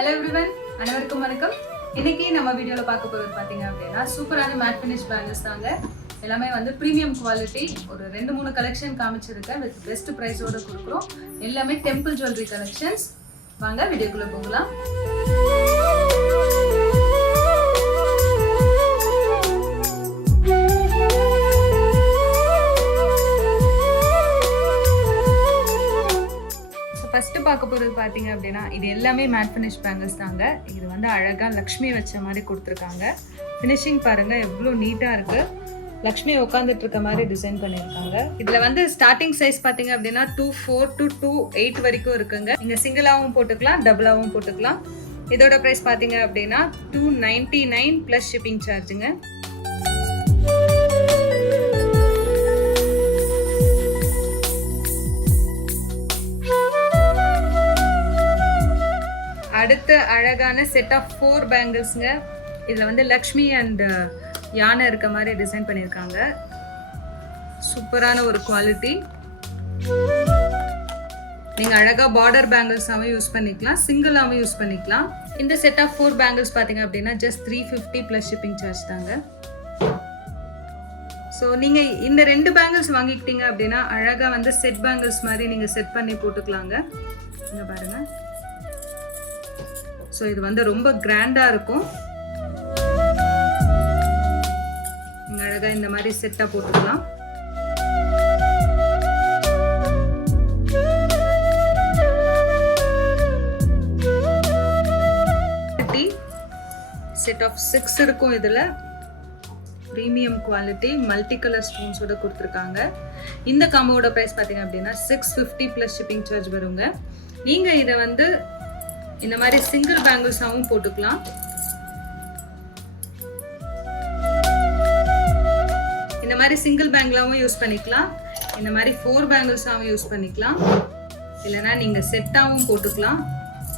Hello everyone, அனைவருக்கும் வணக்கம். இன்னைக்கு நம்ம வீடியோல பார்க்க போறது பாத்தீங்க அப்படினா சூப்பரான மேட் ஃபினிஷ் பேங்கிள்ஸ் தாங்க. எல்லாமே வந்து பிரீமியம் குவாலிட்டி. ஒரு 2-3 கலெக்ஷன் காமிச்சிருக்கேன் வித் பெஸ்ட் பிரைஸோட கொடுக்குறோம். எல்லாமே டெம்பிள் ஜுவல்லரி கலெக்ஷன்ஸ். வாங்க வீடியோக்குள்ள போகலாம். ஃபர்ஸ்ட் பார்க்க போகிறது பார்த்தீங்க அப்படின்னா இது எல்லாமே மேட் ஃபினிஷ் பேங்கிள்ஸ் தாங்க. இது வந்து அழகாக லக்ஷ்மி வச்ச மாதிரி கொடுத்துருக்காங்க. ஃபினிஷிங் பாருங்கள் எவ்வளோ நீட்டாக இருக்குது. லக்ஷ்மி உட்காந்துட்டு இருக்க மாதிரி டிசைன் பண்ணியிருக்காங்க. இதில் வந்து ஸ்டார்டிங் சைஸ் பார்த்தீங்க அப்படின்னா 2.4 to 2.8 வரைக்கும் இருக்குங்க. நீங்கள் சிங்கிளாகவும் போட்டுக்கலாம், டபுளாகவும் போட்டுக்கலாம். இதோட ப்ரைஸ் பார்த்தீங்க அப்படின்னா 299 ப்ளஸ் ஷிப்பிங் சார்ஜுங்க. அடுத்த அழகான செட் ஆஃப் 4 பேங்கிள்ஸ்ங்க. இதில் வந்து லக்ஷ்மி அண்ட் யானை இருக்க மாதிரி டிசைன் பண்ணியிருக்காங்க. சூப்பரான ஒரு குவாலிட்டி. நீங்கள் அழகாக பார்டர் பேங்கிள்ஸாகவும் யூஸ் பண்ணிக்கலாம், சிங்கிளாகவும் யூஸ் பண்ணிக்கலாம். இந்த செட் ஆஃப் 4 பேங்கிள்ஸ் பார்த்தீங்க அப்படின்னா ஜஸ்ட் 350 ப்ளஸ் ஷிப்பிங் சார்ஜ் தாங்க. ஸோ நீங்கள் இந்த 2 பேங்கிள்ஸ் வாங்கிக்கிட்டீங்க அப்படின்னா அழகாக வந்து செட் பேங்கிள்ஸ் மாதிரி நீங்கள் செட் பண்ணி போட்டுக்கலாங்க. இங்கே பாருங்கள். ஸோ இது வந்து ரொம்ப கிராண்டாக இருக்கும். நீங்கள் அழகாக இந்த மாதிரி செட்டாக போட்டுக்கலாம். செட் ஆஃப் 6 இருக்கும். இதில் ப்ரீமியம் குவாலிட்டி மல்டி கலர் ஸ்டோன்ஸோட கொடுத்துருக்காங்க. இந்த காம்போட ப்ரைஸ் பார்த்தீங்க அப்படின்னா 650 ப்ளஸ் ஷிப்பிங் சார்ஜ் வருங்க. நீங்கள் இதை வந்து இந்த மாதிரி சிங்கிள் பேங்கிள்ஸாகவும் போட்டுக்கலாம். இந்த மாதிரி சிங்கிள் பேங்கிளாகவும் யூஸ் பண்ணிக்கலாம். இந்த மாதிரி 4 பேங்கிள்ஸாகவும் யூஸ் பண்ணிக்கலாம். இல்லைனா நீங்கள் செட்டாகவும் போட்டுக்கலாம்.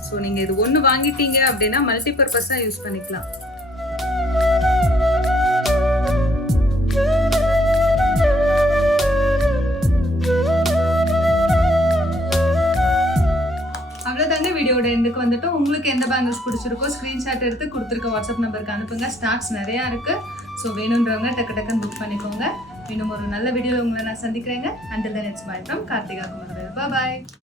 ஸோ நீங்கள் இது ஒன்று வாங்கிட்டீங்க அப்படின்னா மல்டிபர்பஸாக யூஸ் பண்ணிக்கலாம். வீடியோட எண்டுக்கு வந்துட்டு உங்களுக்கு எந்த பேங்கிள்ஸ் பிடிச்சிருக்கோ ஸ்க்ரீன்ஷாட் எடுத்து கொடுத்துருக்க வாட்ஸ்அப் நம்பருக்கு அனுப்புங்க. ஸ்டாக்ஸ் நிறையா இருக்கு. ஸோ வேணுன்றவங்க டக்குன்னு புக் பண்ணிக்கோங்க. இன்னும் ஒரு நல்ல வீடியோவில் உங்களை நான் சந்திக்கிறேங்க. Until then, it's bye from Karthika Kumar. Bye bye.